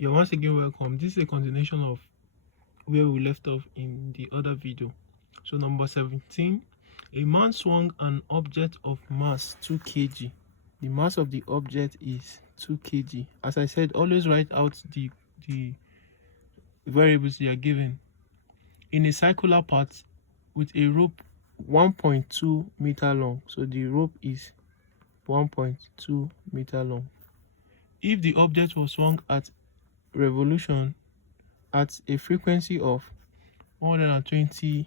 You're once again welcome. This is a continuation of where we left off in the other video. So number 17, a man swung an object of mass 2 kg. The mass of the object is 2 kg. As I said, always write out the variables you are given in a circular path with a rope 1.2 meter long. So the rope is 1.2 meter long. If the object was swung at revolution at a frequency of 120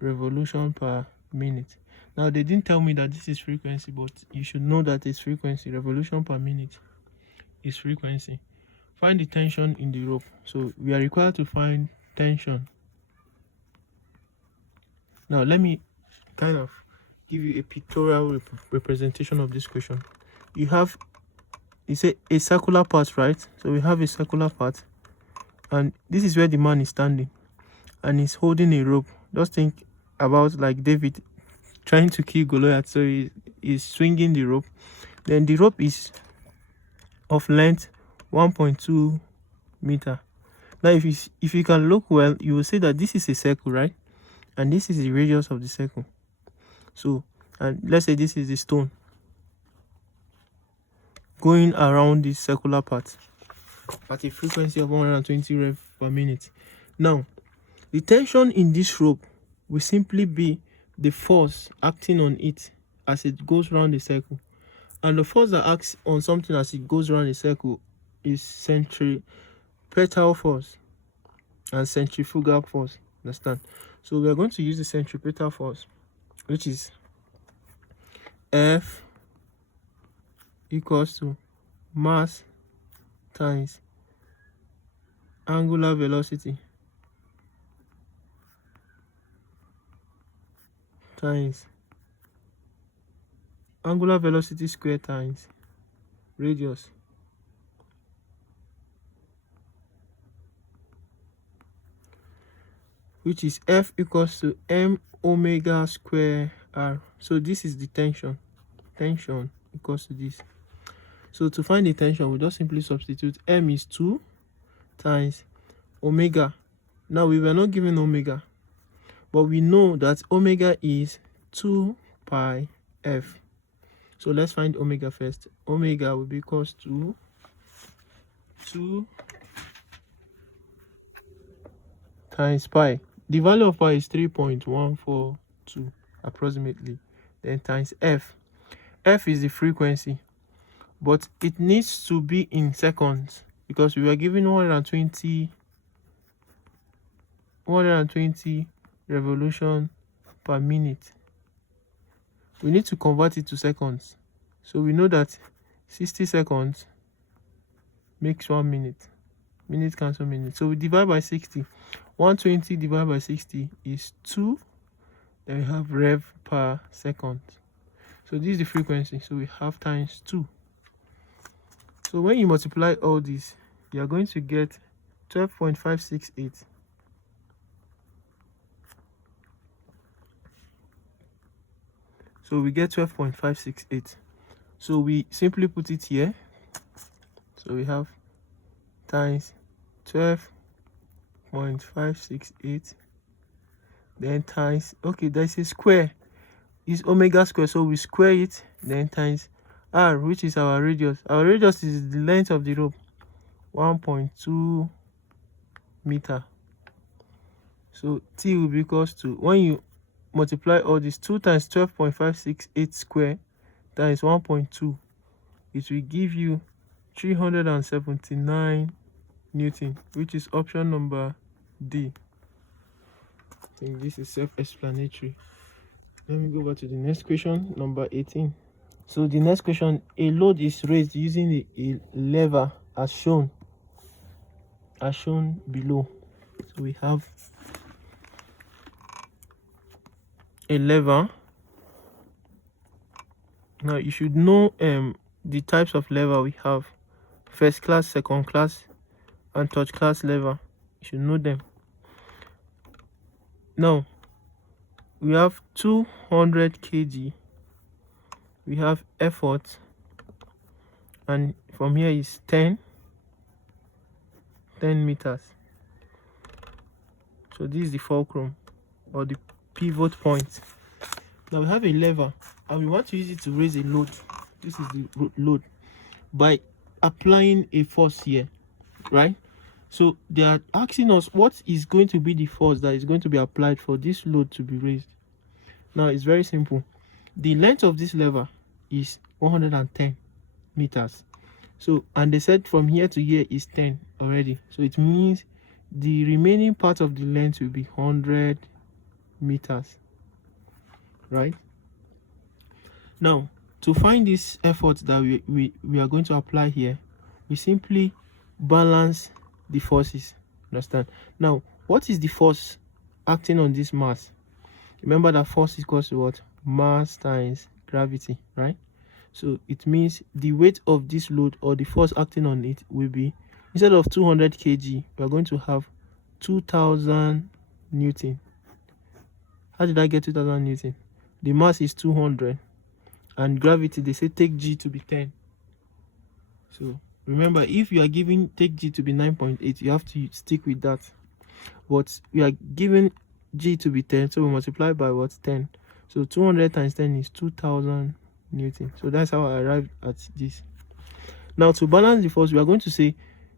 revolution per minute. Now they didn't tell me that this is frequency, but you should know that it's frequency. Revolution per minute is frequency. Find the tension in the rope. So we are required to find tension. Now let me kind of give you a pictorial representation of this question. You have, it's a circular path, right? So we have a circular path, and this is where the man is standing and he's holding a rope. Just think about like David trying to kill Goliath. So he's swinging the rope. Then the rope is of length 1.2 meter. Now if you can look well, you will see that this is a circle, right? And this is the radius of the circle. So, and let's say this is the stone going around this circular path at a frequency of 120 rev per minute. Now, the tension in this rope will simply be the force acting on it as it goes around the circle. And the force that acts on something as it goes around the circle is centripetal force and centrifugal force. Understand? So we are going to use the centripetal force, which is F equals to mass times angular velocity times angular velocity squared times radius. Which is F equals to m omega square r. So this is the tension. Tension equals to this. So to find the tension, we just simply substitute m is 2 times omega. Now we were not given omega, but we know that omega is 2 pi f. So let's find omega first. Omega will be equals to 2 times pi. The value of pi is 3.142 approximately. Then times f. F is the frequency, but it needs to be in seconds because we were given 120 revolution per minute. We need to convert it to seconds. So we know that 60 seconds makes 1 minute. Minute cancel minute. So we divide by 60. 120 divided by 60 is 2. Then we have rev per second. So this is the frequency. So we have times 2. So when you multiply all this, you are going to get 12.568. So we get 12.568. So we simply put it here. So we have times 12.568. Then times, okay, there's a square. It's omega square. So we square it. Then times r, which is our radius. Our radius is the length of the rope, 1.2 meter. So t will be equals to, when you multiply all this, 2 times 12.568 square times 1.2, it will give you 379 Newton, which is option number D. I think this is self-explanatory. Let me go over to the next question, number 18. So the next question, a load is raised using a lever as shown below. So we have a lever. Now you should know the types of lever we have: first class, second class, and third class lever. You should know them. Now we have 200 kg. We have effort, and from here is 10. 10 meters. So this is the fulcrum or the pivot point. Now we have a lever and we want to use it to raise a load. This is the load by applying a force here, right? So they are asking us what is going to be the force that is going to be applied for this load to be raised. Now it's very simple. The length of this lever is 110 meters. So, and they said from here to here is 10 already. So it means the remaining part of the length will be 100 meters, right? Now, to find this effort that we are going to apply here, we simply balance the forces. Understand? Now, what is the force acting on this mass? Remember that force is equal to what? Mass times gravity, right? So it means the weight of this load or the force acting on it will be, instead of 200 kg, we are going to have 2000 newton. How did I get 2000 newton? The mass is 200 and gravity, they say take G to be 10. So remember, if you are giving take G to be 9.8, you have to stick with that. But we are given G to be 10, so we multiply by what? 10. So 200 times 10 is 2000 newton. So that's how I arrived at this. Now to balance the force, we are going to say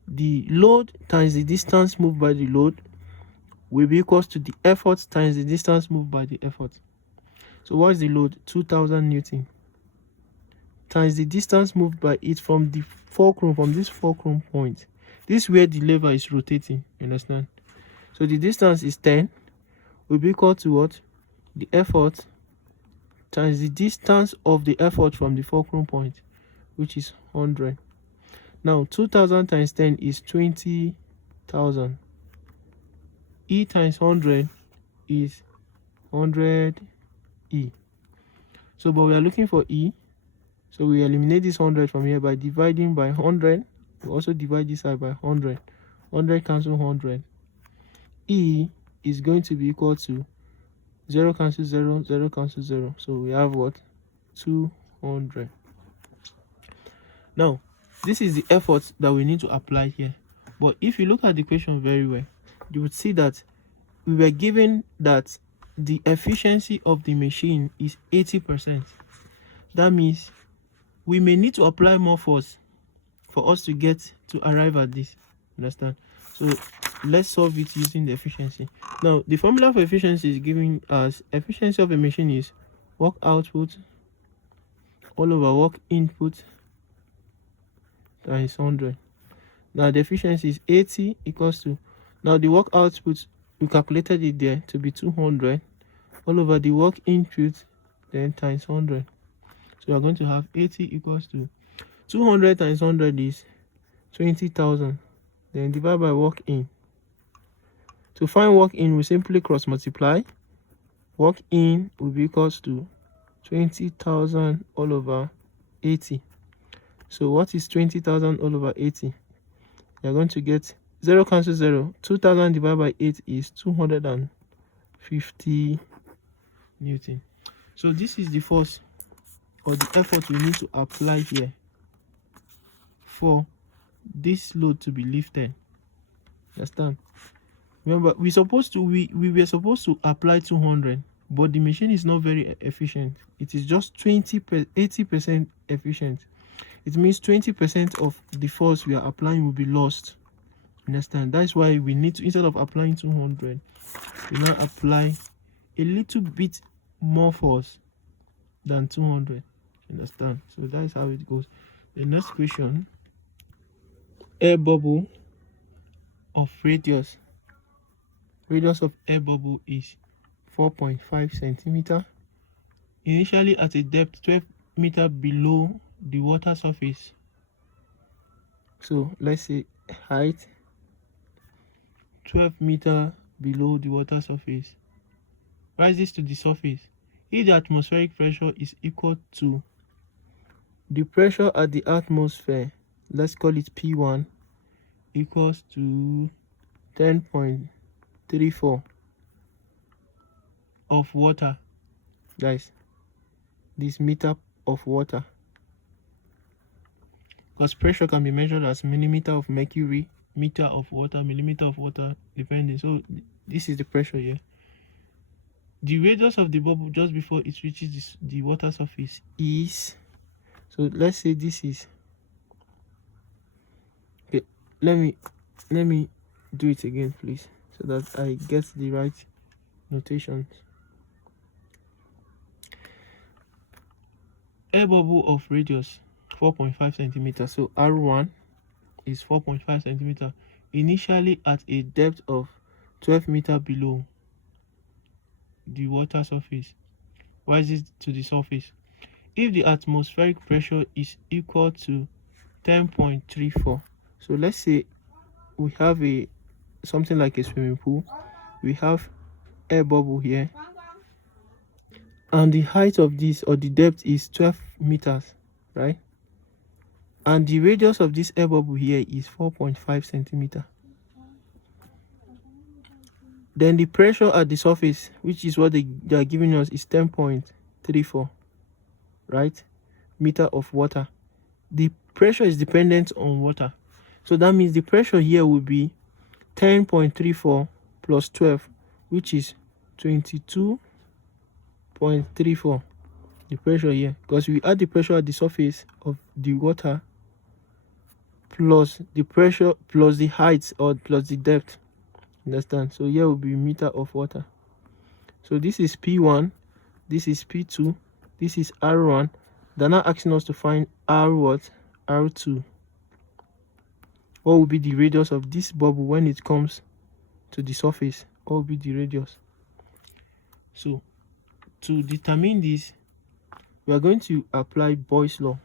the load times the distance moved by the load will be equals to the effort times the distance moved by the effort. So what is the load? 2000 newton times the distance moved by it from the fulcrum, from this fulcrum point. This is where the lever is rotating, you understand? So the distance is 10, will be equal to what? The effort times the distance of the effort from the fulcrum point, which is 100. Now 2000 times 10 is 20,000. E times 100 is 100 E. So but we are looking for E, so we eliminate this 100 from here by dividing by 100. We also divide this side by 100. 100 cancel 100. E is going to be equal to 0 cancel 0, 0 cancel 0. So we have what? 200. Now, this is the effort that we need to apply here. But if you look at the question very well, you would see that we were given that the efficiency of the machine is 80%. That means we may need to apply more force for us to get to arrive at this. Understand? So let's solve it using the efficiency. Now the formula for efficiency is giving us efficiency of a machine is work output all over work input times 100. Now the efficiency is 80 equals to, now the work output, we calculated it there to be 200 all over the work input, then times 100. So we are going to have 80 equals to 200 times 100 is 20,000. Then divide by work in. To find work in, we simply cross multiply. Work in will be equals to 20,000 all over 80. So what is 20,000 all over 80? You're going to get 0 cancel 0. 2000 divided by 8 is 250 newton. So this is the force or the effort we need to apply here for this load to be lifted. Understand? Remember, we were supposed to apply 200, but the machine is not very efficient. It is just 80% efficient. It means 20% of the force we are applying will be lost. Understand? That's why we need to, instead of applying 200, we now apply a little bit more force than 200. Understand? So that's how it goes. The next question, air bubble of radius of air bubble is 4.5 centimeter, initially at a depth 12 meter below the water surface. So let's say height 12 meter below the water surface, rises to the surface if the atmospheric pressure is equal to the pressure at the atmosphere, let's call it P1, equals to 10.34 of water. Guys, this meter of water, because pressure can be measured as millimeter of mercury meter of water, millimeter of water, depending. So this is the pressure here. The radius of the bubble just before it reaches the water surface is, so let's say this is, okay, let me do it again, please, so that I get the right notations. Air bubble of radius 4.5 centimeters. So R1 is 4.5 centimeters initially at a depth of 12 meters below the water surface, rises to the surface. If the atmospheric pressure is equal to 10.34, so let's say we have something like a swimming pool. We have air bubble here, and the height of this, or the depth, is 12 meters, right? And the radius of this air bubble here is 4.5 centimeters. Then the pressure at the surface, which is what they are giving us, is 10.34, right, meter of water. The pressure is dependent on water, so that means the pressure here will be 10.34 plus 12, which is 22.34. the pressure here, because we add the pressure at the surface of the water plus the pressure plus the height, or plus the depth. Understand? So here will be meter of water. So this is P1, this is P2, this is R1. They're now asking us to find R2. What will be the radius of this bubble when it comes to the surface? What will be the radius? So to determine this, we are going to apply Boyle's law.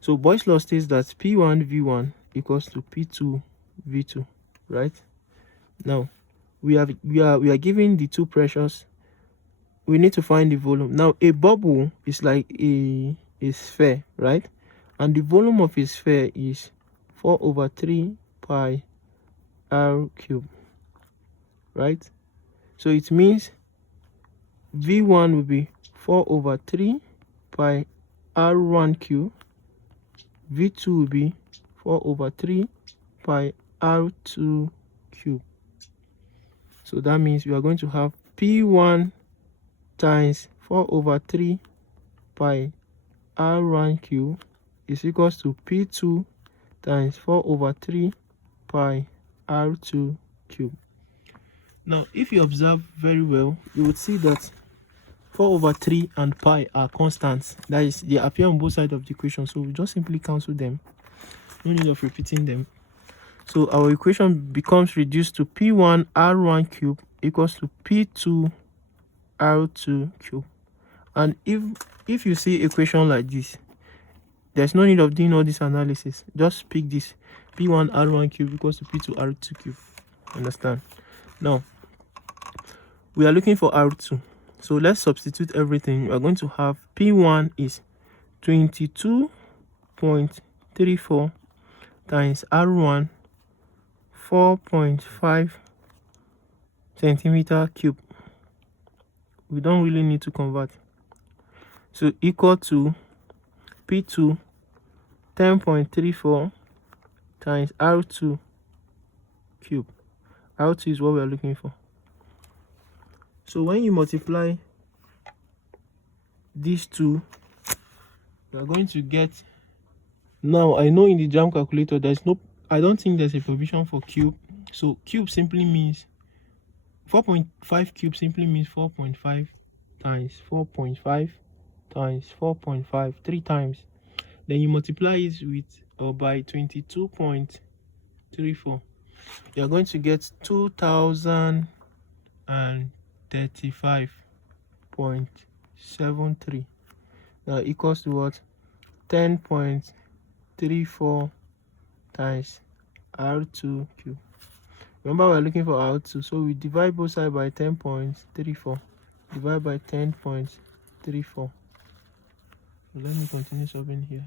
So Boyle's law states that P1 V1 equals to P2 V2, right? Now we are given the two pressures. We need to find the volume. Now a bubble is like a sphere, right? And the volume of a sphere is 4/3 pi r cube, right? So it means V1 will be 4/3 pi r1 cube. V2 will be 4/3 pi r2 cube. So that means we are going to have P1 times 4/3 pi r1 cube is equals to P2 times 4/3 pi r2 cube. Now if you observe very well, you would see that 4/3 and pi are constants. That is, they appear on both sides of the equation, so we just simply cancel them. No need of repeating them. So our equation becomes reduced to P1 R1 cube equals to P2 R2 cube. And if you see equation like this, there's no need of doing all this analysis. Just pick this, P1 R1 cube equals to P2 R2 cube. Understand? Now we are looking for R2. So let's substitute everything. We are going to have P1 is 22.34 times R1 4.5 centimeter cube. We don't really need to convert. So equal to P2 10.34 times R2 cube. R2 is what we are looking for. So when you multiply these two, we are going to get, now I know in the JAMB calculator I don't think there's a provision for cube. So cube simply means 4.5 cube simply means 4.5 times 4.5 times 4.5 3 times. Then you multiply it with or by 22.34. You are going to get 2035.73. Now equals to what? 10.34 times R2 cube. Remember, we're looking for R2, so we divide both sides by 10.34. Divide by 10.34. So let me continue solving here.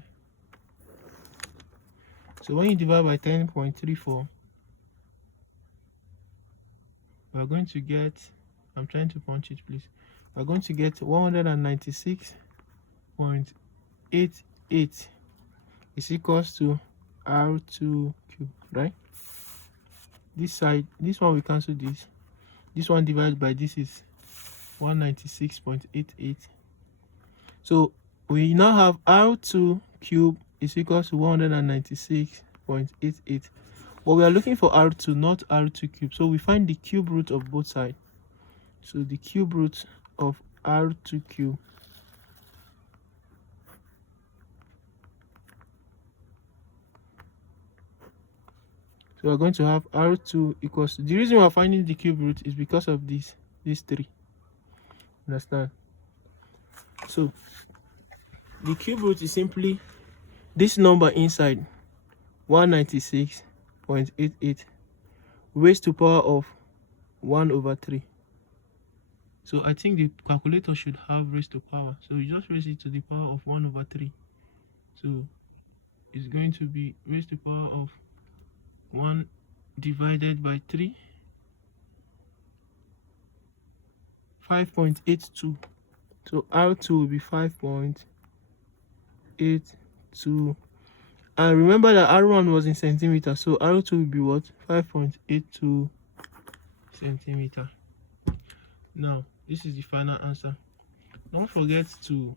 So when you divide by 10.34, we're going to get, I'm trying to punch it, please. We're going to get 196.88 is equals to R2 cube, right? This side, this one we cancel this one divided by this is 196.88. so we now have R2 cube is equal to 196.88, but we are looking for R2, not R2 cube, so we find the cube root of both sides. So the cube root of R2 cube so we're going to have R2 equals to, the reason we're finding the cube root is because of these 3. Understand? So the cube root is simply this number inside 196.88 raised to power of 1/3. So I think the calculator should have raised to power, so we just raise it to the power of 1/3. So it's going to be raised to power of 1 divided by 3, 5.82. So R2 will be 5.82, and remember that R1 was in centimeters, so R2 will be what? 5.82 centimeter. Now this is the final answer. Don't forget to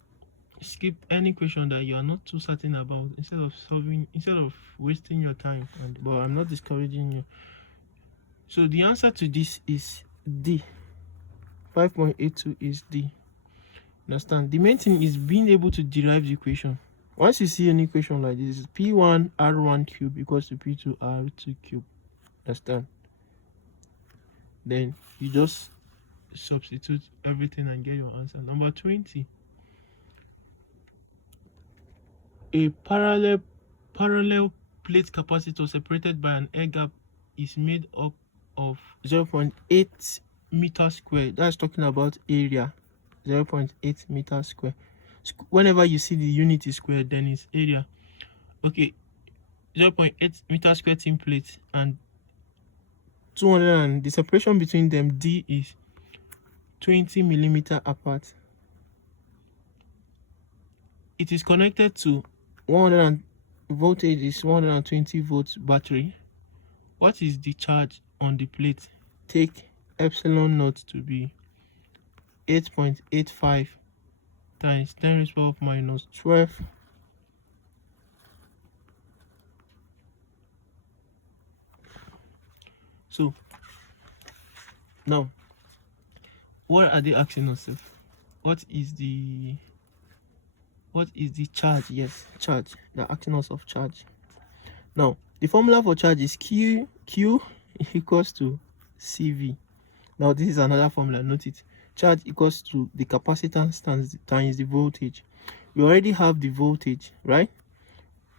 skip any question that you are not too certain about instead of wasting your time. But I'm not discouraging you. So the answer to this is D. 5.82 is D. Understand? The main thing is being able to derive the equation. Once you see an equation like this, is P1 R1 cube equals to P2 R2 cube. Understand? Then you just substitute everything and get your answer. Number 20. A parallel plate capacitor separated by an air gap is made up of 0.8 meters squared. That's talking about area. 0.8 meters square. Whenever you see the unit is squared, then it's area. Okay, 0.8 meters squared thin plate and 200, and the separation between them, D, is 20 millimeter apart. It is connected to 100 voltage is 120 volts battery. What is the charge on the plate? Take epsilon naught to be 8.85 times 10 raised to the power of minus 12 . So now what are they asking us? What is the charge? Yes, charge. They're asking us of charge. Now the formula for charge is Q equals to CV. Now this is another formula, note it. Charge equals to the capacitance times the voltage. We already have the voltage, right?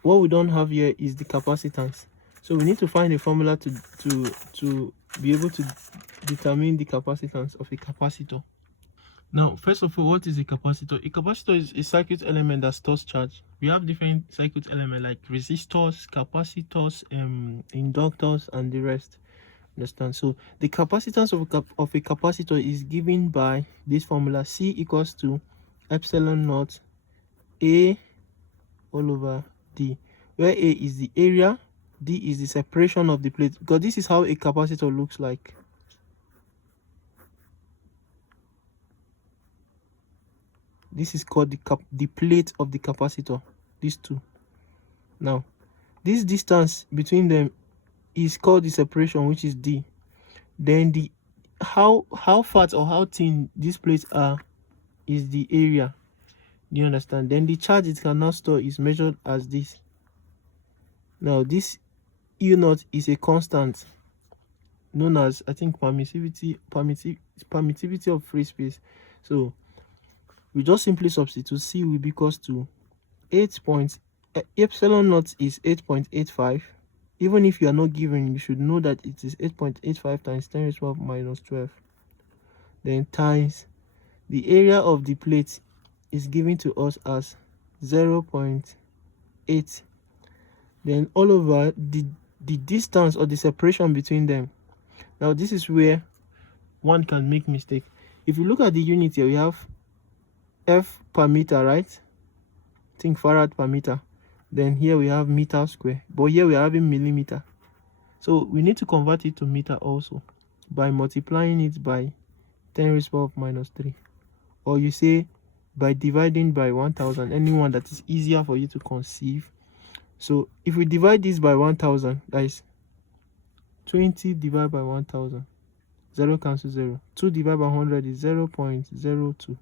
What we don't have here is the capacitance. So we need to find a formula to be able to determine the capacitance of a capacitor. Now, first of all, what is a capacitor? A capacitor is a circuit element that stores charge. We have different circuit elements like resistors, capacitors, inductors, and the rest. Understand? So the capacitance of a capacitor is given by this formula: C equals to epsilon naught A all over D, where A is the area, D is the separation of the plate, because this is how a capacitor looks like. This is called the plate of the capacitor, these two. Now this distance between them is called the separation, which is D. Then the how fat or how thin these plates are is the area. Do you understand? Then the charge it cannot store is measured as this. Now this U naught is a constant known as, I think, permittivity of free space. So we just simply substitute. C will be equals to epsilon naught is 8.85. Even if you are not given, you should know that it is 8.85 times 10 raised to the power minus 12. Then times the area of the plate is given to us as 0.8. Then all over the distance or the separation between them. Now this is where one can make mistake. If you look at the unit here, we have F per meter, right? Think farad per meter. Then here we have meter square, but here we are having millimeter. So we need to convert it to meter also by multiplying it by 10 raised to the power of minus 3. Or you say by dividing by 1000, anyone that is easier for you to conceive. So if we divide this by 1000, that is 20 divided by 1000. 0 cancel 0. 2 divided by 100 is 0.02.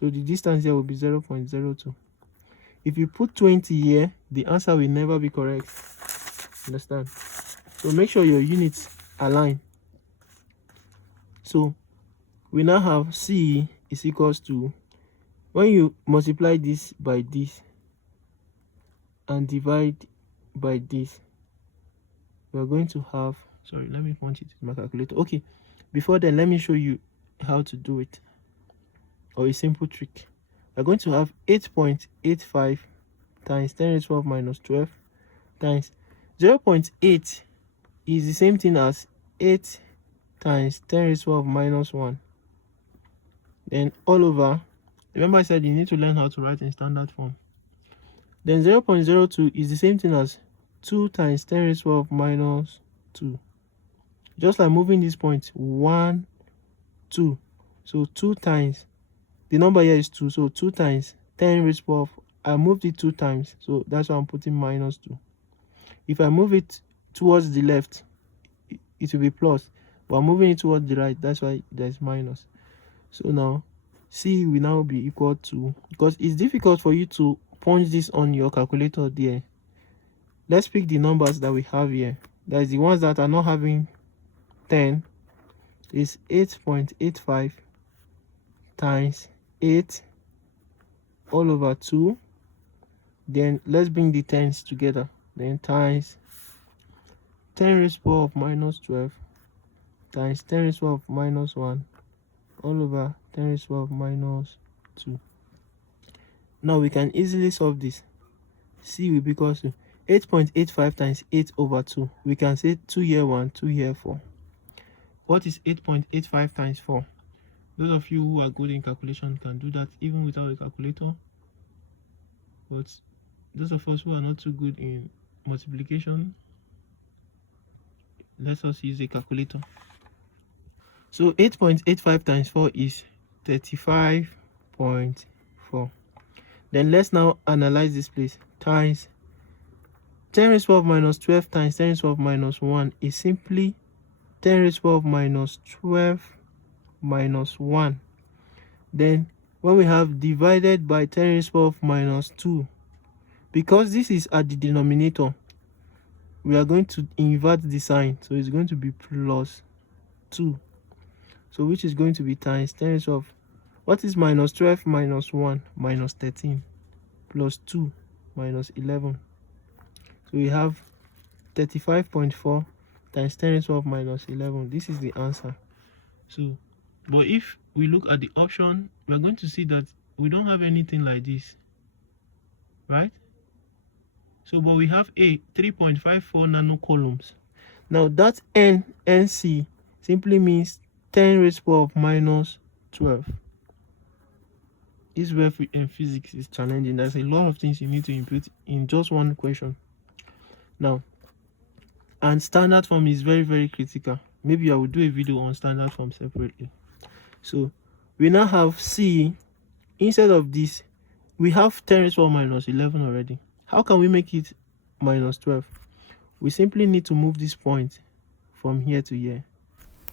So the distance here will be 0.02. If you put 20 here, the answer will never be correct. Understand? So make sure your units align. So we now have C is equals to, when you multiply this by this and divide by this, we are going to have, sorry, let me punch it in my calculator. Okay, before then, let me show you how to do it, or a simple trick. We're going to have 8.85 times 10 raised to the power of minus 12 times 0.8 is the same thing as 8 times 10 raised to the power of minus 1. Then all over, remember I said you need to learn how to write in standard form. Then 0.02 is the same thing as 2 times 10 raised to the power of minus 2. Just like moving this point, 1, 2. So 2 times, the number here is 2, so 2 times 10 raised to the power of, I moved it 2 times, so that's why I'm putting minus 2. If I move it towards the left, it will be plus, but I'm moving it towards the right, that's why there's minus. So now C will now be equal to, because it's difficult for you to punch this on your calculator there. Let's pick the numbers that we have here. That is the ones that are not having 10. Is 8.85 times 8 all over 2. Then let's bring the tens together. Then times 10 raised to the power of minus 12 times 10 raised to the power of minus 1 all over 10 raised to the power of minus 2. Now we can easily solve this. C will be equal to 8.85 times 8 over 2. We can say 2 here 1, 2 here 4. What is 8.85 times 4? Those of you who are good in calculation can do that even without a calculator. But those of us who are not too good in multiplication, let us use a calculator. So 8.85 times 4 is 35.4. Then let's now analyze this place. Times 10 raised to the power of minus 12 times 10 raised to the power of minus 1 is simply 10 raised to the power of minus 12 minus 1. Then when we have divided by 10 raised to the power of minus 2, because this is at the denominator, we are going to invert the sign, so it's going to be plus 2. So which is going to be times 10 raised to the power of, what is minus 12 minus 1? Minus 13 plus 2 minus 11. So we have 35.4 times 10 raised to the power of minus 11. This is the answer. So, but if we look at the option, we're going to see that we don't have anything like this, right? So, but we have a 3.54 nanocoulomb. Now that NC simply means 10 raised to the power of minus 12. This is where physics is challenging. There's a lot of things you need to input in just one question. Now, and standard form is very, very critical. Maybe I will do a video on standard form separately. So we now have C. Instead of this, we have 10 raised to the power of minus 11 already. How can we make it minus 12? We simply need to move this point from here to here.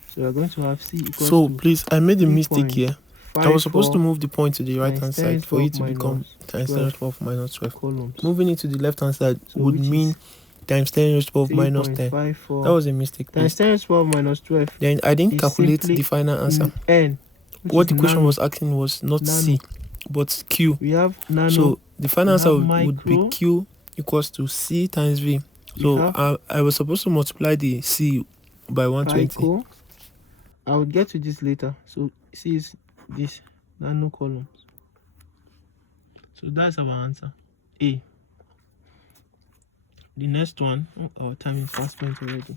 So we're going to have C equals so to, please, I made a mistake here. I was supposed to move the point to the right hand side for it to become times 10 raised to the power of minus 12. Columns. Moving it to the left hand side So would mean times 10 raised to the power of minus 10. 3.54 That was a mistake, times please. 10 raised to the power of minus 12. Then I didn't is calculate simply the final answer. N. What the question nano. was asking was not C, but Q. We have nano. So the final answer would be micro. Q equals to C times V. We So have I was supposed to multiply the C by 120. pico. I will get to this later. So C is this nanocoulomb. So that's our answer. A. The next one, our time is fast spent already.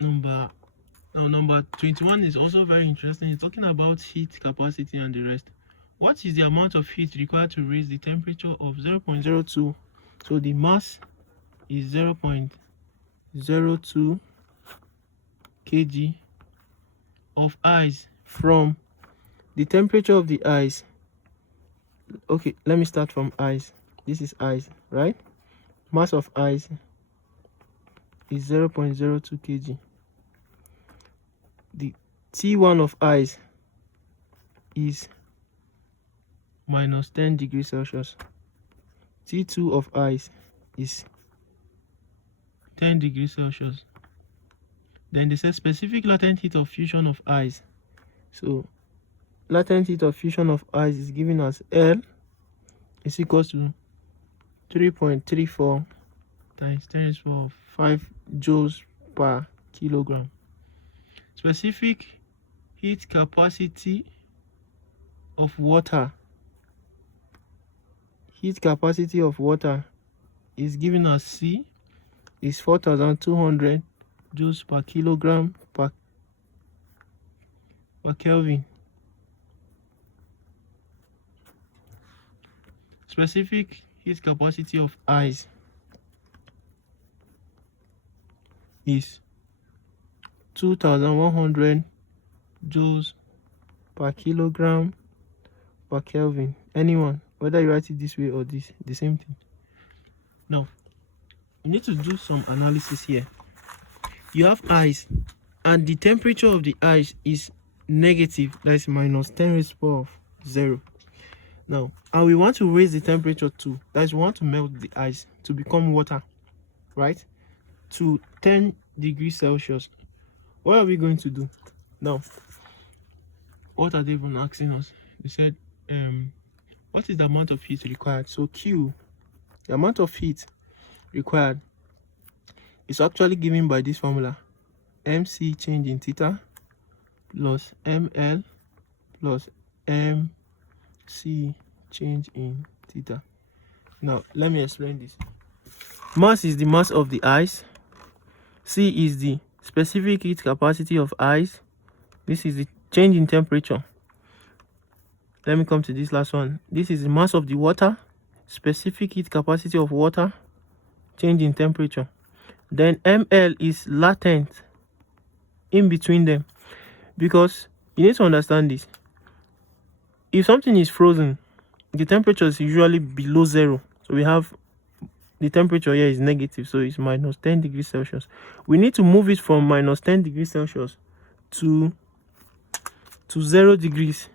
Number 21 is also very interesting. It's talking about heat capacity and the rest. What is the amount of heat required to raise the temperature of 0.02? So the mass is 0.02 kg of ice from the temperature of the ice. Okay, let me start from ice. This is ice, right? Mass of ice is 0.02 kg. The T1 of ice is minus 10 degrees Celsius. T2 of ice is 10 degrees Celsius. Then they said specific latent heat of fusion of ice. So latent heat of fusion of ice is given as L is equals to 3.34 times 10 to the power of 5 joules per kilogram. Specific heat capacity of water. Heat capacity of water is given as C is 4,200 joules per kilogram per Kelvin. Specific heat capacity of ice is 2,100 joules per kilogram per Kelvin. Anyone, whether you write it this way or this, the same thing. Now, you need to do some analysis here. You have ice, and the temperature of the ice is negative, that's minus 10 raised to the power of 0. Now, and we want to raise the temperature to, that is, we want to melt the ice to become water, right? To 10 degrees Celsius. What are we going to do? Now, what are they even asking us? They said, what is the amount of heat required? So Q, the amount of heat required, is actually given by this formula. MC change in theta plus ML plus MC change in theta. Now, let me explain this. Mass is the mass of the ice. C is the specific heat capacity of ice. This is the change in temperature. Let me come to this last one. This is the mass of the water, specific heat capacity of water, change in temperature. Then ML is latent in between them, because you need to understand this. If something is frozen, the temperature is usually below 0. So we have the temperature here is negative, so it's minus 10 degrees Celsius. We need to move it from minus 10 degrees Celsius to 0 degrees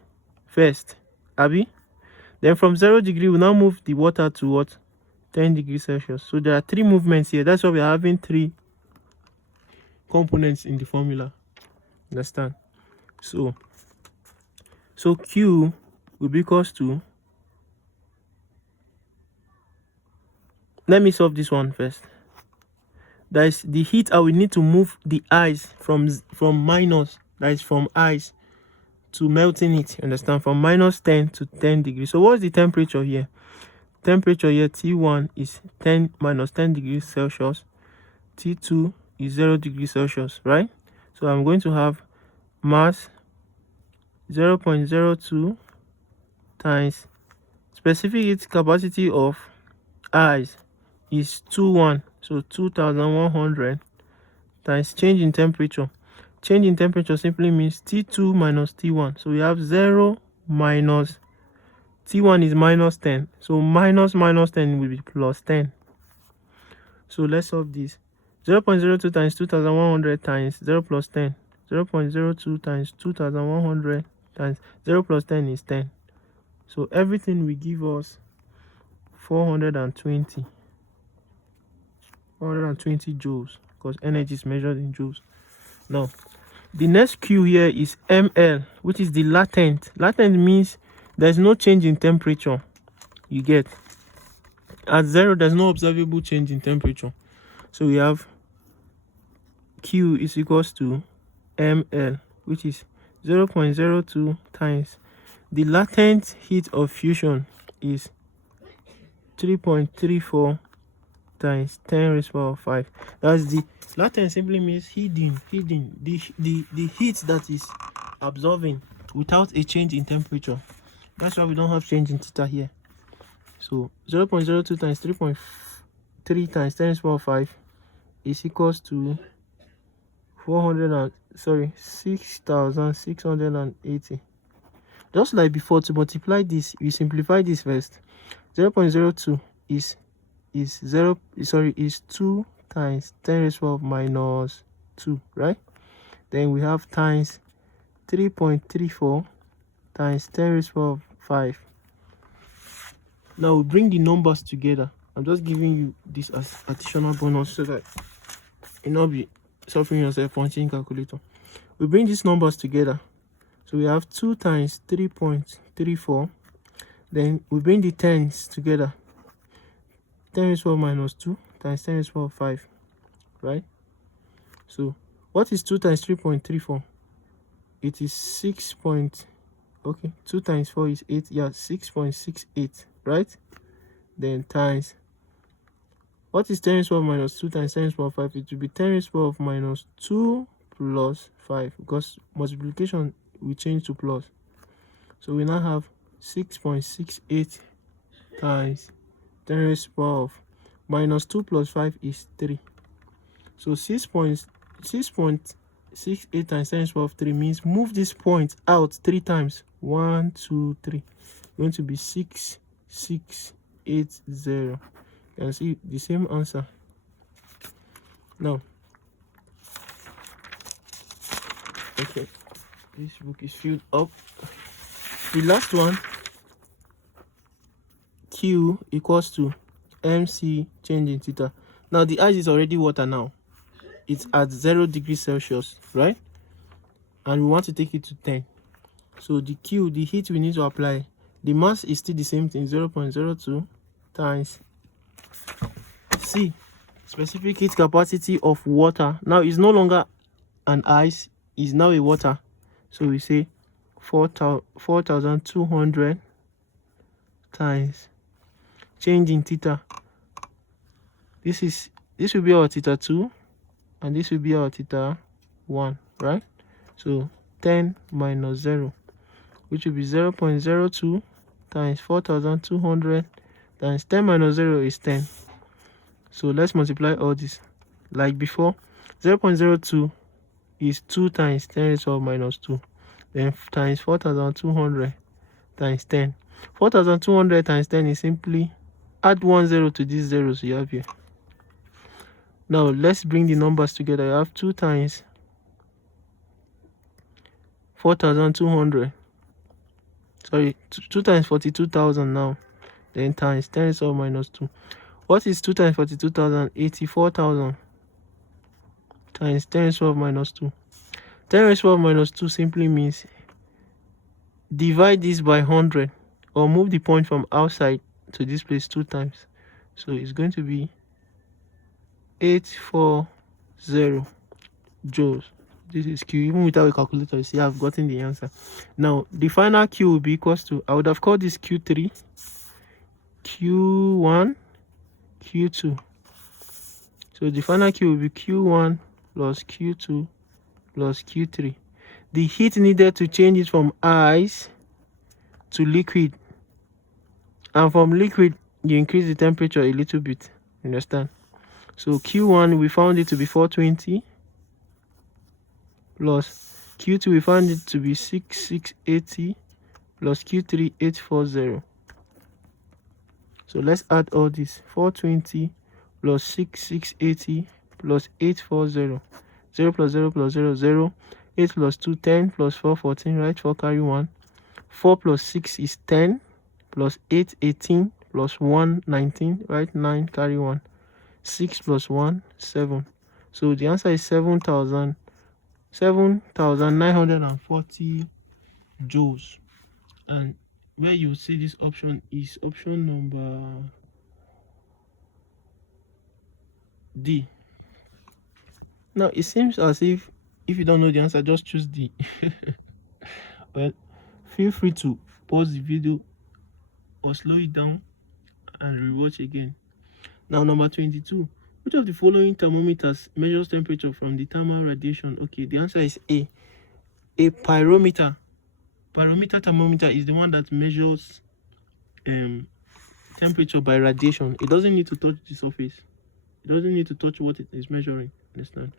first, Abby. Then from 0 degree, we now move the water to what? 10 degrees Celsius. So there are 3 movements here. That's why we are having 3 components in the formula. Understand? So Q will be equals to, let me solve this one first. That is the heat I will need to move the ice from minus, that is from ice to melting it. Understand? From minus 10 to 10 degrees. So what's the temperature here? Temperature here, T1 is 10 minus 10 degrees Celsius. T2 is 0 degrees Celsius, right? So I'm going to have mass 0.02 times specific heat capacity of ice is 21, so 2,100 times change in temperature. Change in temperature simply means T2 minus T1. So we have 0 minus T1 is minus 10. So minus 10 will be plus 10. So let's solve this. 0.02 times 2,100 times 0 plus 10. 0.02 times 2,100 times 0 plus 10 is 10. So everything will give us 420 joules, because energy is measured in joules. Now, the next Q here is ML, which is the latent. Latent means there's no change in temperature. You get, at 0 there's no observable change in temperature. So we have Q is equals to ML, which is 0.02 times the latent heat of fusion is 3.34 times 10 raised to the power of 5. That's the latent, simply means hidden, the heat that is absorbing without a change in temperature. That's why we don't have change in theta here. So 0.02 times 3.3 times 10 to the power 5 is equals to 6,680. Just like before, to multiply this, we simplify this first. 0.02 is 2 times 10 raised to the power minus 2, right? Then we have times 3.34 times 10 raised to the power 5. Now we bring the numbers together. I'm just giving you this as additional bonus so that you not be suffering yourself punching calculator. We bring these numbers together. So we have 2 times 3.34. Then we bring the tens together. 10 raised to the power minus 2 times 10 raised to the power 5. Right? So what is 2 times 3.34? It is 6. Okay, 2 times 4 is 8. Yeah, 6.68. Right? Then times, what is 10 raised to the power minus 2 times 10 raised to the power 5? It will be 10 raised to the power minus 2 plus 5, because multiplication we change to plus. So we now have 6.68 times 10 raised to the power of minus 2 plus 5 is 3. So 6.68 times 10 raised to the power of 3 means move this point out 3 times. 1, 2, 3. Going to be 6680. You can see the same answer. Now, okay, this book is filled up. The last one, Q equals to MC change in theta. Now the ice is already water now. It's at 0 degrees Celsius, right? And we want to take it to 10. So the Q, the heat we need to apply, the mass is still the same thing, 0.02 times C, specific heat capacity of water. Now it's no longer an ice, it's now a water. So we say 4,200 times change in theta. This will be our theta 2 and this will be our theta 1, right? So 10 minus 0, which will be 0.02 times 4,200 times 10 minus 0 is 10. So let's multiply all this. Like before, 0.02 is 2 times 10 raised to the power minus 2. Then times 4,200 times 10. 4,200 times 10 is simply add 1 0 to these zeros you have here. Now let's bring the numbers together. You have 2 times 4,200. Sorry, 2 times 42,000 now. Then times 10 raised to the power minus 2. What is 2 times 42,000? 84,000 times 10 raised to the power minus 2. 10 raised to the power minus 2 simply means divide this by 100 or move the point from outside to this place 2 times. So it's going to be 840 joules. This is Q. Even without a calculator, you see I've gotten the answer. Now the final Q will be equals to, I would have called this Q3, Q1, Q2. So the final Q will be Q1 plus Q2 plus Q3. The heat needed to change it from ice to liquid, and from liquid you increase the temperature a little bit. Understand? So Q1 we found it to be 420 plus Q2 we found it to be 6680 plus Q3 840. So let's add all this. 420 plus 6680 plus 840. 0 plus 0 plus 0, 0. 8 plus 2, 10 plus 4, 14, right? 4 carry 1. 4 plus 6 is 10 plus 8, 18 plus 1, 19, right? 9 carry 1. 6 plus 1, 7. So the answer is 7,940 joules. And where you see this option is option number D. Now it seems as if you don't know the answer, just choose D. Well, feel free to pause the video or slow it down and rewatch again. Now number 22. Which of the following thermometers measures temperature from the thermal radiation? Okay, the answer is A. A pyrometer. Barometer thermometer is the one that measures temperature by radiation. It doesn't need to touch the surface. It doesn't need to touch what it is measuring. Understand?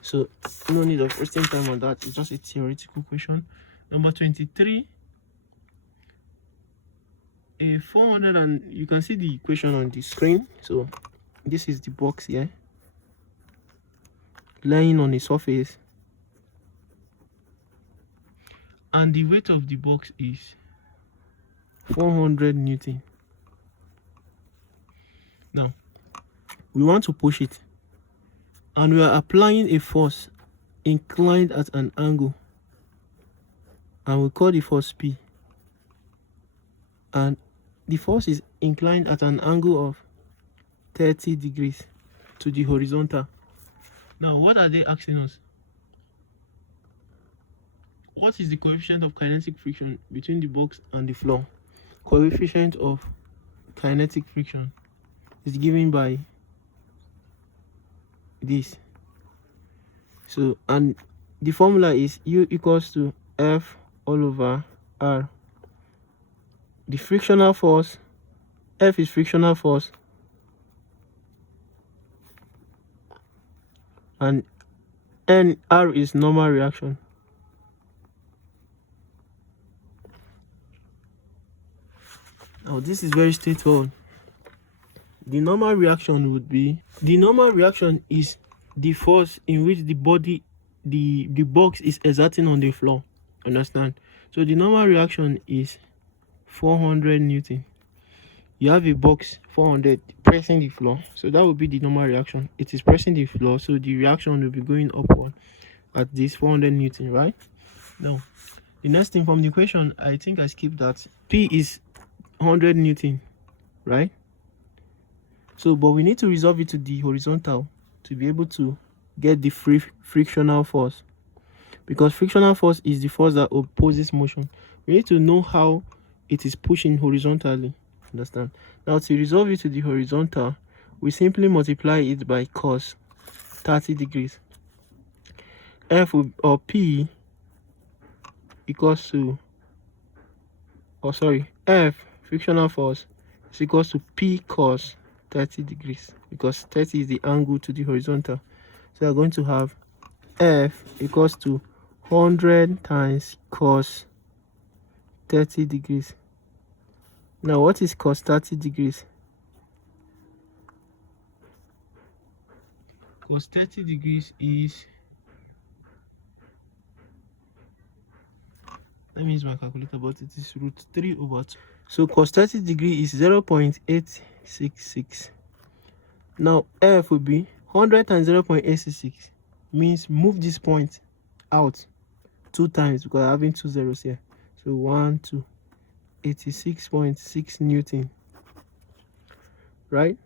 So no need of wasting time on that. It's just a theoretical question. Number 23. A 400, and you can see the equation on the screen. So this is the box here, lying on a surface, and the weight of the box is 400 Newton. Now we want to push it, and we are applying a force inclined at an angle, and we call the force P, and the force is inclined at an angle of 30 degrees to the horizontal. Now what are they asking us? What is the coefficient of kinetic friction between the box and the floor? Coefficient of kinetic friction is given by this. So, and the formula is U equals to F all over R. The frictional force, F is frictional force, and R is normal reaction. Now this is very straightforward. The normal reaction would be, the normal reaction is the force in which the box is exerting on the floor. Understand? So the normal reaction is 400 Newton. You have a box 400 pressing the floor, so that would be the normal reaction. It is pressing the floor, so the reaction will be going upward at this 400 Newton, right? Now the next thing from the equation, I think I skipped that. P is 100 Newton, right? So but we need to resolve it to the horizontal to be able to get the frictional force, because frictional force is the force that opposes motion. We need to know how it is pushing horizontally. Understand? Now to resolve it to the horizontal, we simply multiply it by cos 30 degrees. F or P equals to, F frictional force is equals to P cos 30 degrees, because 30 is the angle to the horizontal. So we're going to have F equals to 100 times cos 30 degrees. Now what is cos 30 degrees? Cos 30 degrees is, let me use my calculator, but it is √3/2. So cos 30 degrees is 0.866. Now F will be 100 times 0.866, means move this point out 2 times because I'm having 2 zeros here. So 1, 2, 86.6 Newton, right?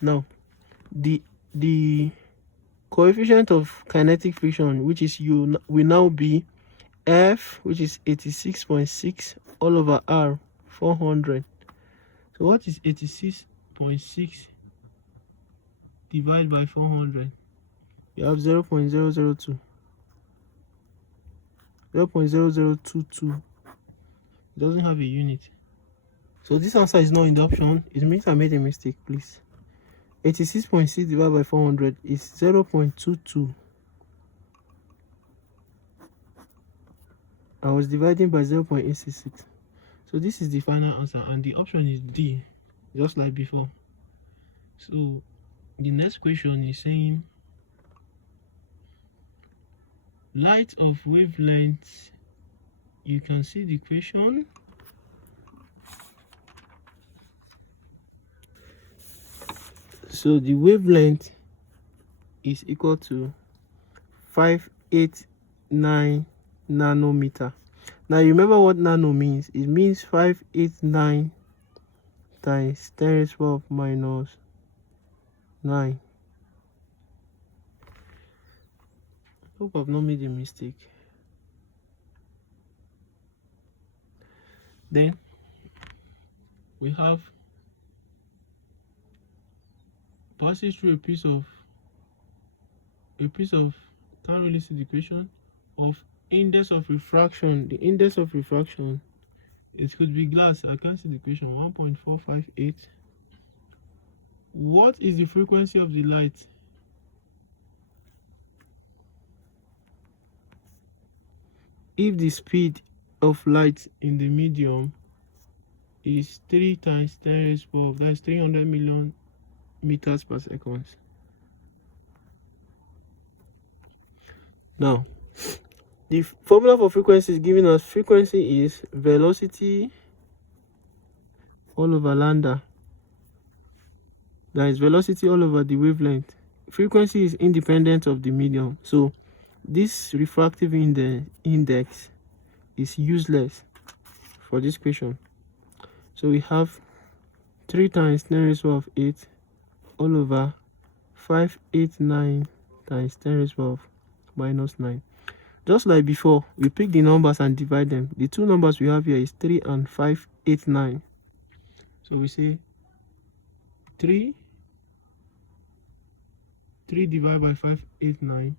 Now the coefficient of kinetic friction, which is U, will now be F, which is 86.6 all over R, 400. So what is 86.6 divided by 400? You have 0.002. 0.0022. It doesn't have a unit. So this answer is not in the option. It means I made a mistake, please. 86.6 divided by 400 is 0.22. I was dividing by 0.866. So this is the final answer, and the option is D, just like before. So the next question is saying light of wavelength. You can see the question. So the wavelength is equal to 589 nanometer. Now you remember what nano means. It means 589 times 10⁻³ minus 9. Hope I've not made a mistake. Then we have passes through a piece of, can't really see the question, of index of refraction. The index of refraction, it could be glass. I can't see the question. 1.458. What is the frequency of the light? If the speed of light in the medium is 3 times 10 raised to 12, that is 300 million meters per second. Now, the formula for frequency is giving us frequency is velocity all over lambda. That is velocity all over the wavelength. Frequency is independent of the medium, so this refractive index is useless for this question. So we have 3 times 10 raised to 8 all over 589 times 10 raised to minus 9. Just like before, we pick the numbers and divide them. The two numbers we have here is 3 and 589. So we say 3 divided by 589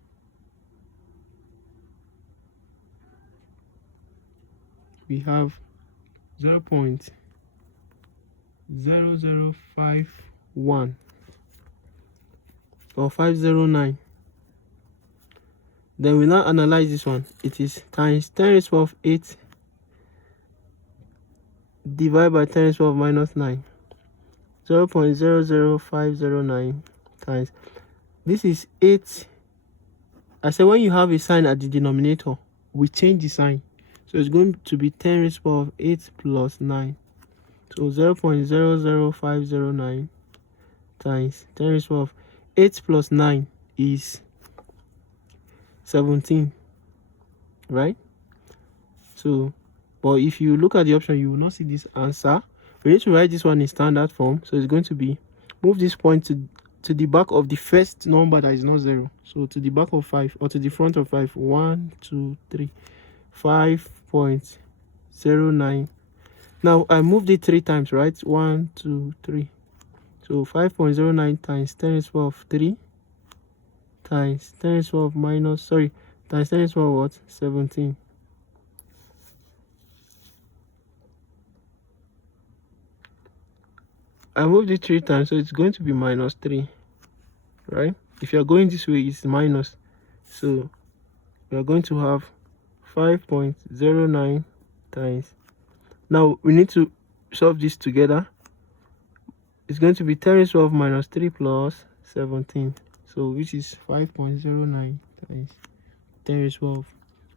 we have 0.0051 or 509. Then we now analyze this one. It is times 10 raised to 8 divided by 10 raised to minus 9. 0.00509 times. This is 8. I said when you have a sign at the denominator, we change the sign. So it's going to be 10 raised to 8 plus 9. So 0.00509 times 10 raised to 8 plus 9 is 17, right? So, but if you look at the option, you will not see this answer. We need to write this one in standard form. So it's going to be, move this point to the back of the first number that is not 0. So to the back of 5 or to the front of 5. 1, 2, 3, 5.09. Now I moved it 3 times, right? 1, 2, 3. So 5.09 times 10 raised to 3 times 10 raised to minus, times 10 raised to what? 17. I moved it 3 times, so it's going to be minus 3, right? If you're going this way, it's minus. So we are going to have 5.09 times. Now we need to solve this together. It's going to be 10 raised to minus 3 plus 17. So which is 5.09 times 10 raised to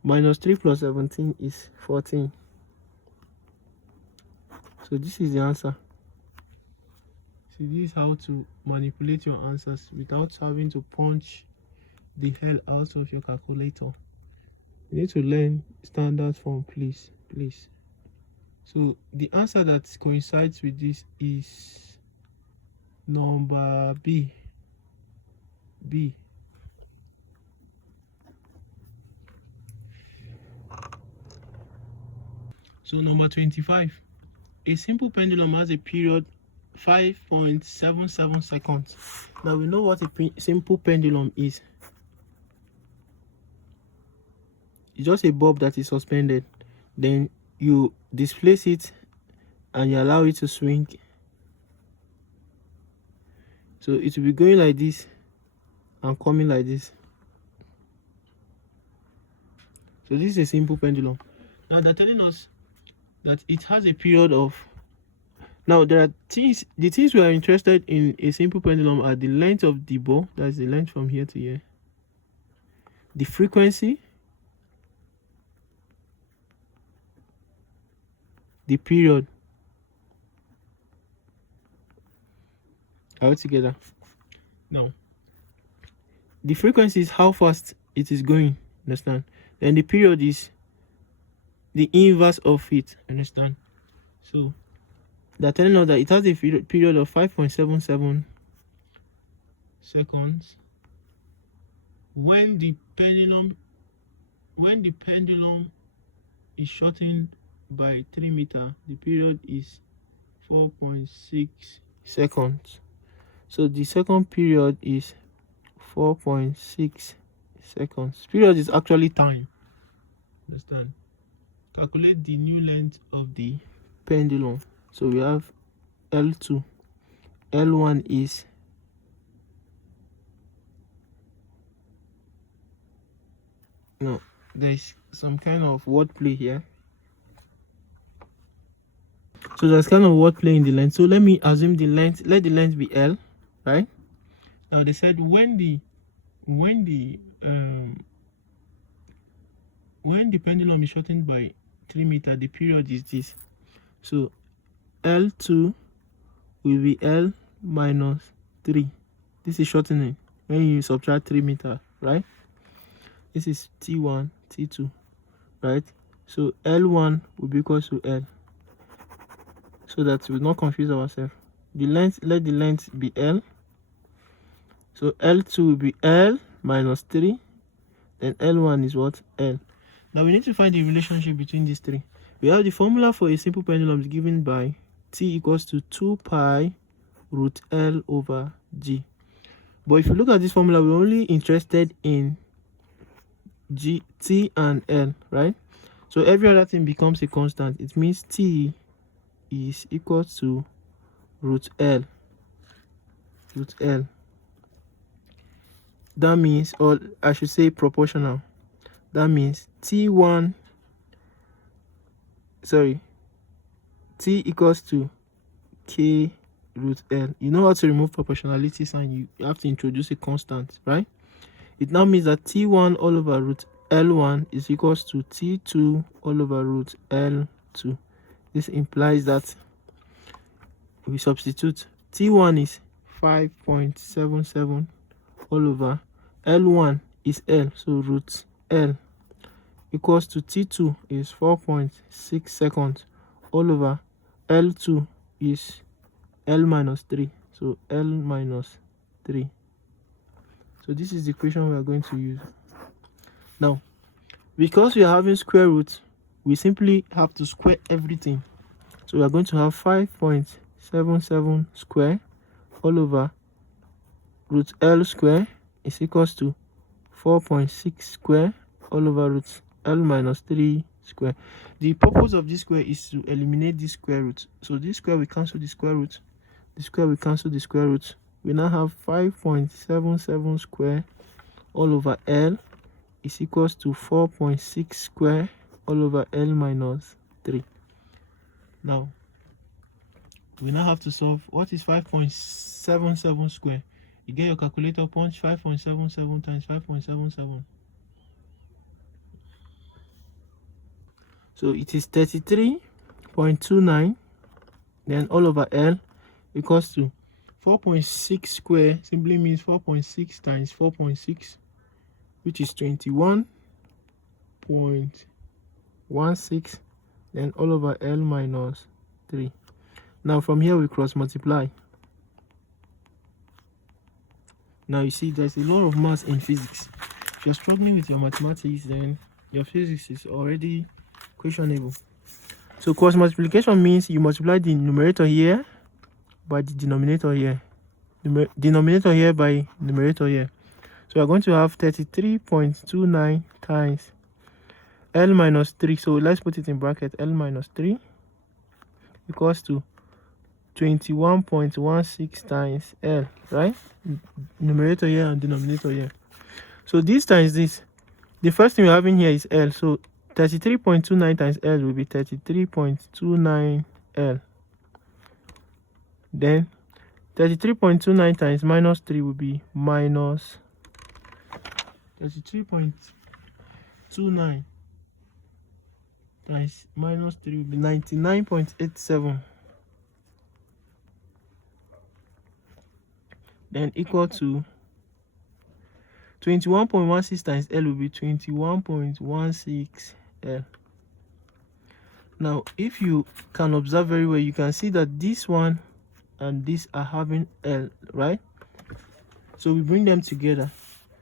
minus 3 plus 17 is 14. So this is the answer. See, this is how to manipulate your answers without having to punch the hell out of your calculator. You need to learn standard form, please. So the answer that coincides with this is number B. So number 25. A simple pendulum has a period 5.77 seconds. Now we know what a simple pendulum is. It's just a bulb that is suspended. Then you displace it and you allow it to swing. So it will be going like this and coming like this. So this is a simple pendulum. Now they're telling us that it has a period of, now there are things, the things we are interested in a simple pendulum are the length of the ball, that's the length from here to here, the frequency, the period. All together. Now the frequency is how fast it is going, understand? Then the period is the inverse of it, understand? So they're telling us that it has a period of 5.77 seconds when the pendulum is shortened by 3 meters. The period is 4.6 seconds. So the second period is 4.6 seconds. Period is actually time. Understand? Calculate the new length of the pendulum. So we have L2. L1 is no, there's some kind of wordplay here. So there's kind of wordplay in the length. So let me assume the length, let the length be L, right? Now they said when the pendulum is shortened by 3 meters, the period is this. So L2 will be L minus 3. This is shortening when you subtract 3 meters, right? This is T1, T2, right? So L1 will be equal to L, so that we will not confuse ourselves. The length, let the length be L. So L2 will be L minus 3. Then L1 is what? L. Now we need to find the relationship between these three. We have the formula for a simple pendulum is given by T equals to 2 pi root L over G. But if you look at this formula, we're only interested in G, T and L, right? So every other thing becomes a constant. It means T is equal to root L. Root L. That means, or I should say proportional. That means T equals to K root L. You know how to remove proportionality sign, you have to introduce a constant, right? It now means that T1 all over root L1 is equals to T2 all over root L2. This implies that we substitute T1 is 5.77 all over L1 is L, so root L equals to T2 is 4.6 seconds all over L2 is L minus 3, so L minus 3. So this is the equation we are going to use. Now, because we are having square root, we simply have to square everything. So we are going to have 5.77 square all over root L square is equals to 4.6 square all over root L minus 3 square. The purpose of this square is to eliminate this square root. So this square we cancel the square root. The square we cancel the square root. We now have 5.77 square all over L is equals to 4.6 square all over L minus 3. Now we now have to solve what is 5.77 square. You get your calculator, punch 5.77 times 5.77. So it is 33.29. Then all over L equals to 4.6 square simply means 4.6 times 4.6, which is 21.16. Then all over L minus 3. Now from here we cross multiply. Now you see there's a lot of maths in physics. If you're struggling with your mathematics, then your physics is already questionable. So cross multiplication means you multiply the numerator here by the denominator here, denominator here by numerator here. So we're going to have 33.29 times L minus 3. So let's put it in bracket. L minus 3 equals to 21.16 times L, right? Numerator here and denominator here. So this times this. The first thing we're having here is L. So 33.29 times L will be 33.29 L. Then 33.29 times minus 3 will be minus 33.29 times minus 3 will be 99.87. Then equal to 21.16 times L will be 21.16 L. Now, if you can observe very well, you can see that this one and this are having L, right? So we bring them together.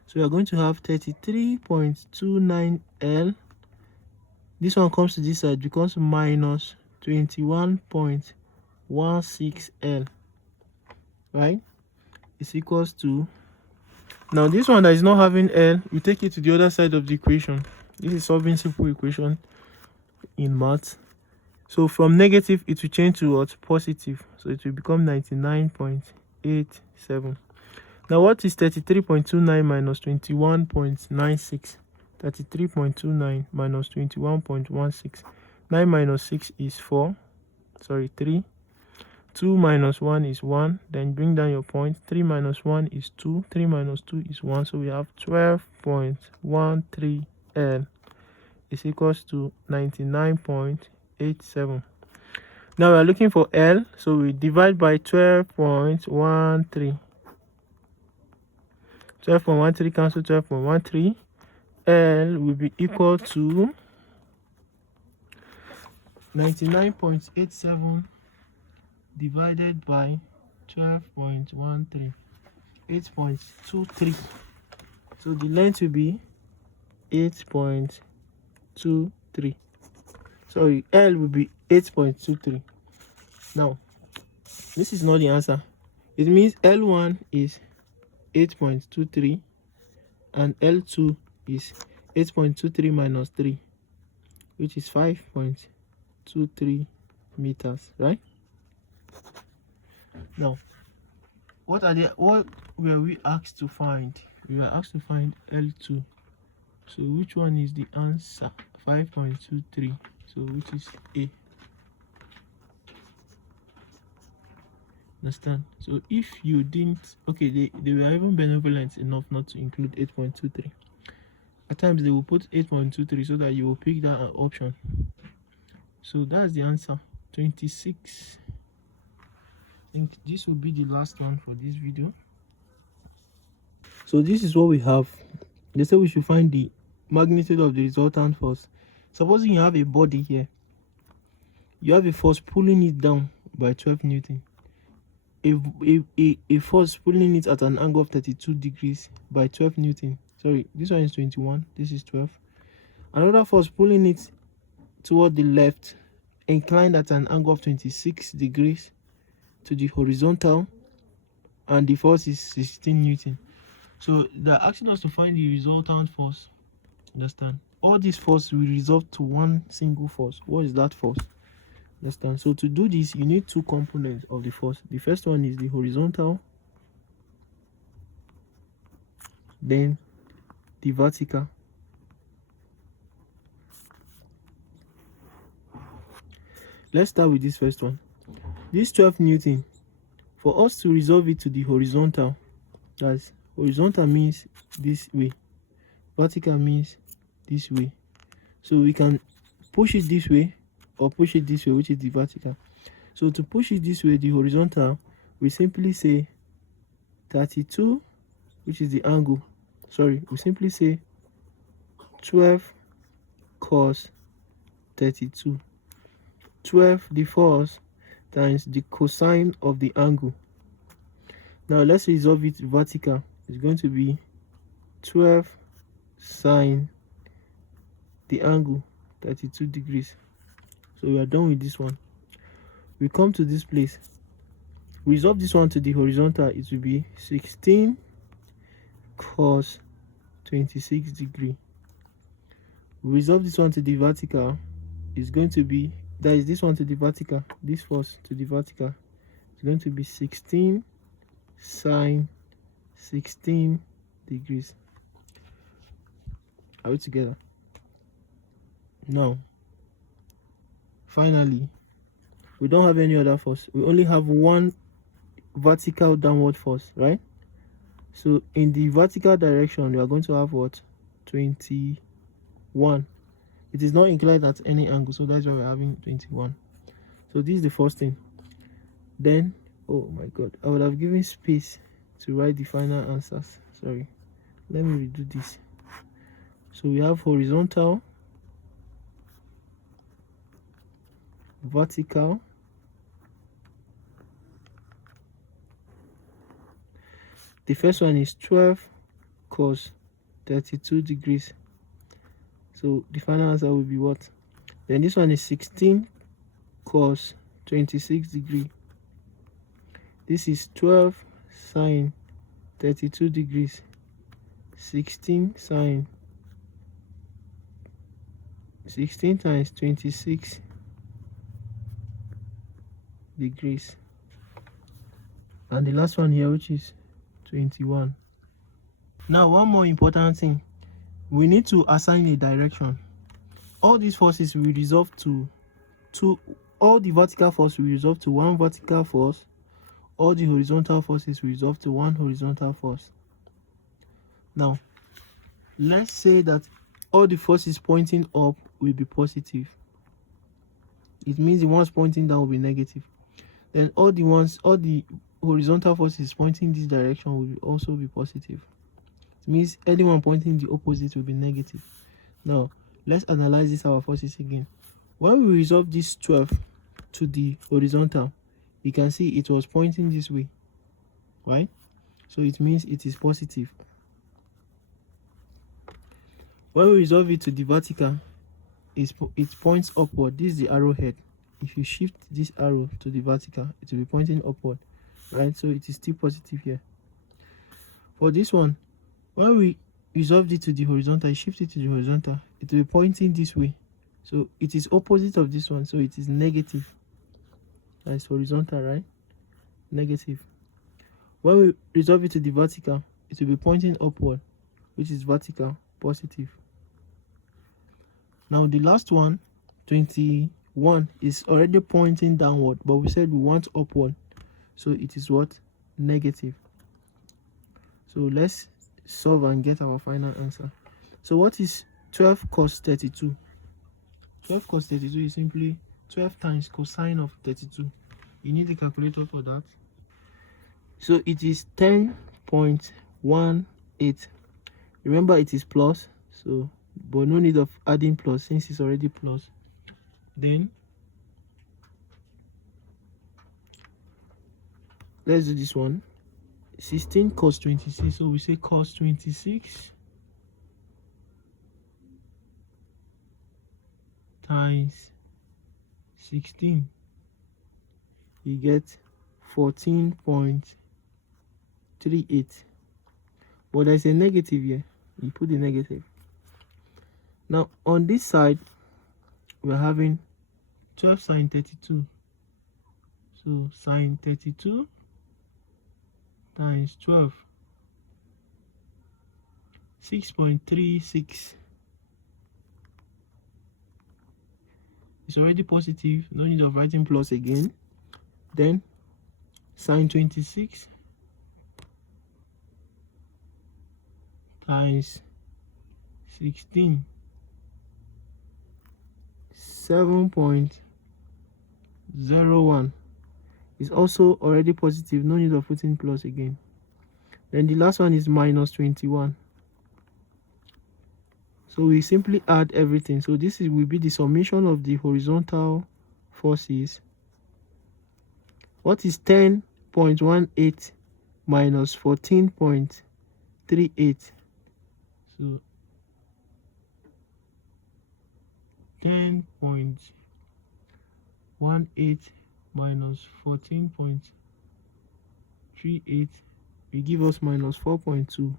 So we are going to have 33.29 L. This one comes to this side becomes minus 21.16 L, right? Is equals to, now this one that is not having L, we take it to the other side of the equation. This is solving simple equation in math. So from negative, it will change to what? Positive. So it will become 99.87. Now what is 33.29 minus 21.96? 33.29 minus 21.16. 9 minus 6 is 4. Sorry, 3. 2 minus 1 is 1. Then bring down your point. 3 minus 1 is 2. 3 minus 2 is 1. So we have 12.13 L is equals to 99.87. Now we are looking for L. So we divide by 12.13. 12.13 cancel 12.13. L will be equal to 99.87 divided by 12.13, 8.23. So the length will be 8.23. Sorry, L will be 8.23. Now, this is not the answer. It means L1 is 8.23 and L2 is 8.23 minus 3, which is 5.23 meters, right? Now, what were we asked to find? We were asked to find L2. So which one is the answer? 5.23. So which is A? Understand? So if you didn't, okay, they were even benevolent enough not to include 8.23. At times they will put 8.23 so that you will pick that option. So that's the answer, 26. I think this will be the last one for this video. So this is what we have. They say we should find the magnitude of the resultant force. Supposing you have a body here, you have a force pulling it down by 12 Newton. A force pulling it at an angle of 32 degrees by 12 Newton. Sorry, this one is 21, this is 12. Another force pulling it toward the left, inclined at an angle of 26 degrees to the horizontal, and the force is 16 Newton. So they're asking us to find the resultant force. Understand? All these forces will resolve to one single force. What is that force? Understand? So to do this, you need two components of the force. The first one is the horizontal, then the vertical. Let's start with this first one. This 12 Newton, for us to resolve it to the horizontal, that's horizontal means this way, vertical means this way. So we can push it this way or push it this way, which is the vertical. So to push it this way, the horizontal, we simply say 32, which is the angle. Sorry, we simply say 12 cos 32. 12 the force times the cosine of the angle. Now let's resolve it vertical. It's going to be 12 sine the angle 32 degrees. So we are done with this one. We come to this place. Resolve this one to the horizontal. It will be 16 cos 26 degree. Resolve this one to the vertical. It's going to be, that is this one to the vertical, this force to the vertical. It's going to be 16 sine 16 degrees. Are we together? Now, finally, we don't have any other force. We only have one vertical downward force, right? So in the vertical direction, we are going to have what? 21. It is not inclined at any angle, so that's why we're having 21. So this is the first thing. Then, oh my god, I would have given space to write the final answers. Sorry, let me redo this. So we have horizontal, vertical, the first one is 12 cos 32 degrees. So the final answer will be what? Then this one is 16 cos 26 degree. This is 12 sine 32 degrees. 16 sine 16 times 26 degrees, and the last one here, which is 21. Now, one more important thing, we need to assign a direction. All these forces will resolve to all the vertical force will resolve to one vertical force, all the horizontal forces will resolve to one horizontal force. Now, let's say that all the forces pointing up will be positive. It means the ones pointing down will be negative. Then all the horizontal forces pointing this direction will also be positive. It means anyone pointing the opposite will be negative. Now, let's analyze this our forces again. When we resolve this 12 to the horizontal, you can see it was pointing this way, right? So it means it is positive. When we resolve it to the vertical, it points upward. This is the arrowhead. If you shift this arrow to the vertical, it will be pointing upward, right? So it is still positive here. For this one, when we resolve it to the horizontal, shift it to the horizontal, it will be pointing this way. So it is opposite of this one, so it is negative. That's horizontal, right? Negative. When we resolve it to the vertical, it will be pointing upward, which is vertical, positive. Now the last one, 21, is already pointing downward, but we said we want upward, so it is what? Negative. So let's solve and get our final answer. So what is 12 cos 32? 12 cos 32 is simply 12 times cosine of 32. You need a calculator for that. So it is 10.18. Remember, it is plus, so but no need of adding plus since it's already plus. Then let's do this one. 16 cos 26. So we say cos 26 times 16. You get 14.38. But there's a negative here. You put the negative. Now on this side, we're having 12 sine 32. So sine 32 times 12, 6.36. It's already positive, no need of writing plus again. Then sine 26 times 16, 7.01 is also already positive, no need of putting plus again. Then the last one is minus 21. So we simply add everything. So this will be the summation of the horizontal forces. What is 10.18 minus 14.38? So 10.18 minus 14.38 will give us minus 4.2.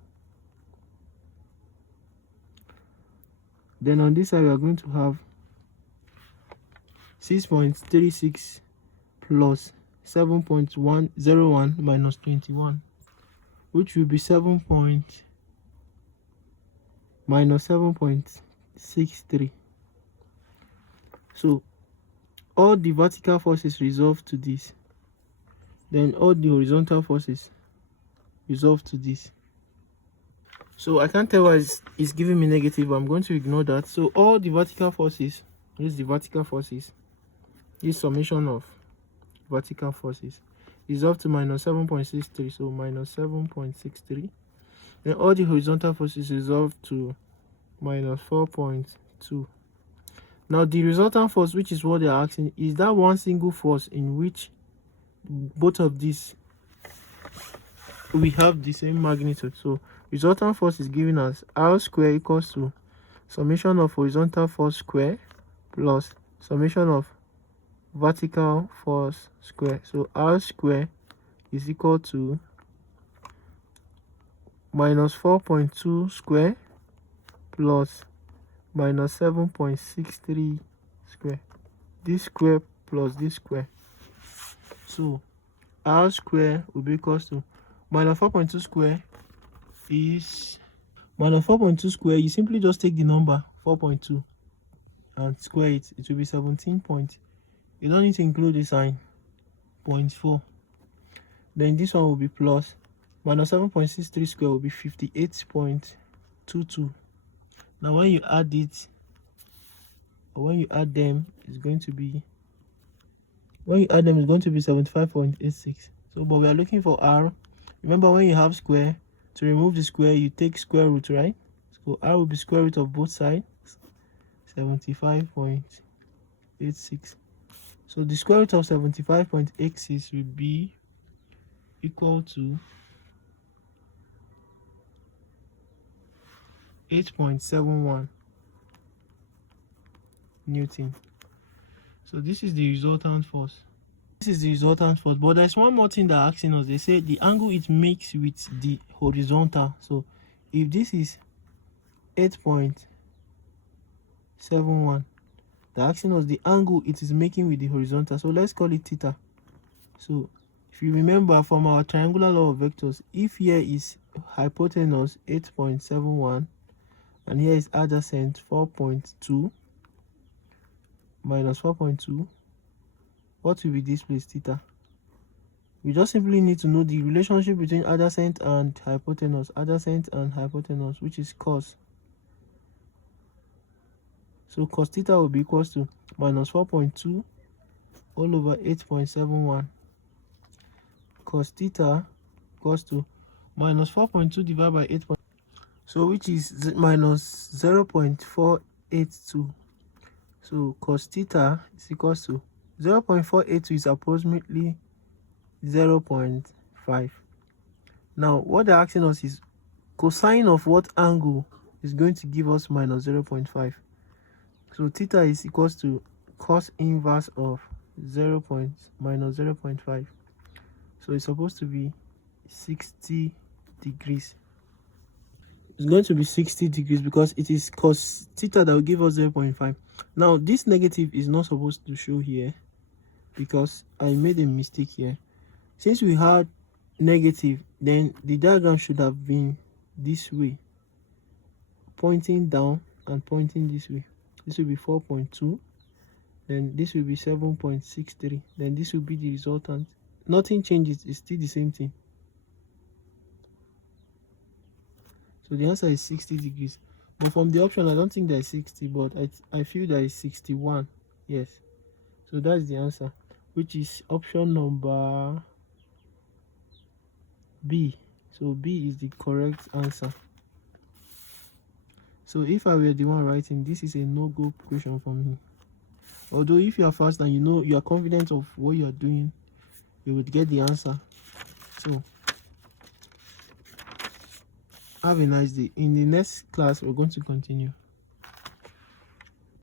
Then on this side we are going to have 6.36 plus 7.101 minus 21, which will be minus 7.63. So all the vertical forces resolve to this, then all the horizontal forces resolve to this. So I can't tell why it's giving me negative. I'm going to ignore that. So all the vertical forces, this is the vertical forces, this summation of vertical forces resolve to minus 7.63, so minus 7.63. Then all the horizontal forces resolve to minus 4.2. Now the resultant force, which is what they are asking, is that one single force in which both of these we have the same magnitude. So resultant force is giving us R square equals to summation of horizontal force square plus summation of vertical force square. So R square is equal to minus 4.2 square plus minus 7.63 square. This square plus this square. So r square will be equals to minus 4.2 square is minus 4.2 square. You simply just take the number 4.2 and square it. It will be 17 point. You don't need to include the sign 0.4. Then this one will be plus minus 7.63 square will be 58.22. Now when you add it, or when you add them, it's going to be 75.86. So but we are looking for r. Remember, when you have square, to remove the square you take square root, right? So r will be square root of both sides, 75.86. so the square root of 75.86 will be equal to 8.71 Newton. So this is the resultant force. But there's one more thing they're asking us. They say the angle it makes with the horizontal. So if this is 8.71, they're asking us the angle it is making with the horizontal. So let's call it theta. So if you remember from our triangular law of vectors, if here is hypotenuse 8.71 and here is adjacent 4.2 minus 4.2, what will be this place? Theta. We just simply need to know the relationship between adjacent and hypotenuse, which is cos. So cos theta will be equals to minus 4.2 all over 8.71. Cos theta equals to minus 4.2 divided by 8. So which is minus 0.482. So cos theta is equals to 0.482 is approximately 0.5. Now what they're asking us is cosine of what angle is going to give us minus 0.5. So theta is equals to cos inverse of minus 0.5. So it's supposed to be 60 degrees. It's going to be 60 degrees because it is cos theta that will give us 0.5. Now this negative is not supposed to show here because I made a mistake here. Since we had negative, then the diagram should have been this way, pointing down and pointing this way. This will be 4.2, then this will be 7.63, then this will be the resultant. Nothing changes, it's still the same thing. So the answer is 60 degrees. But from the option, I don't think there is 60, but I feel there is 61. Yes. So that's the answer, which is option number B. So B is the correct answer. So if I were the one writing, this is a no-go question for me. Although if you are fast and you know you are confident of what you are doing, you would get the answer. So have a nice day. In the next class, we're going to continue.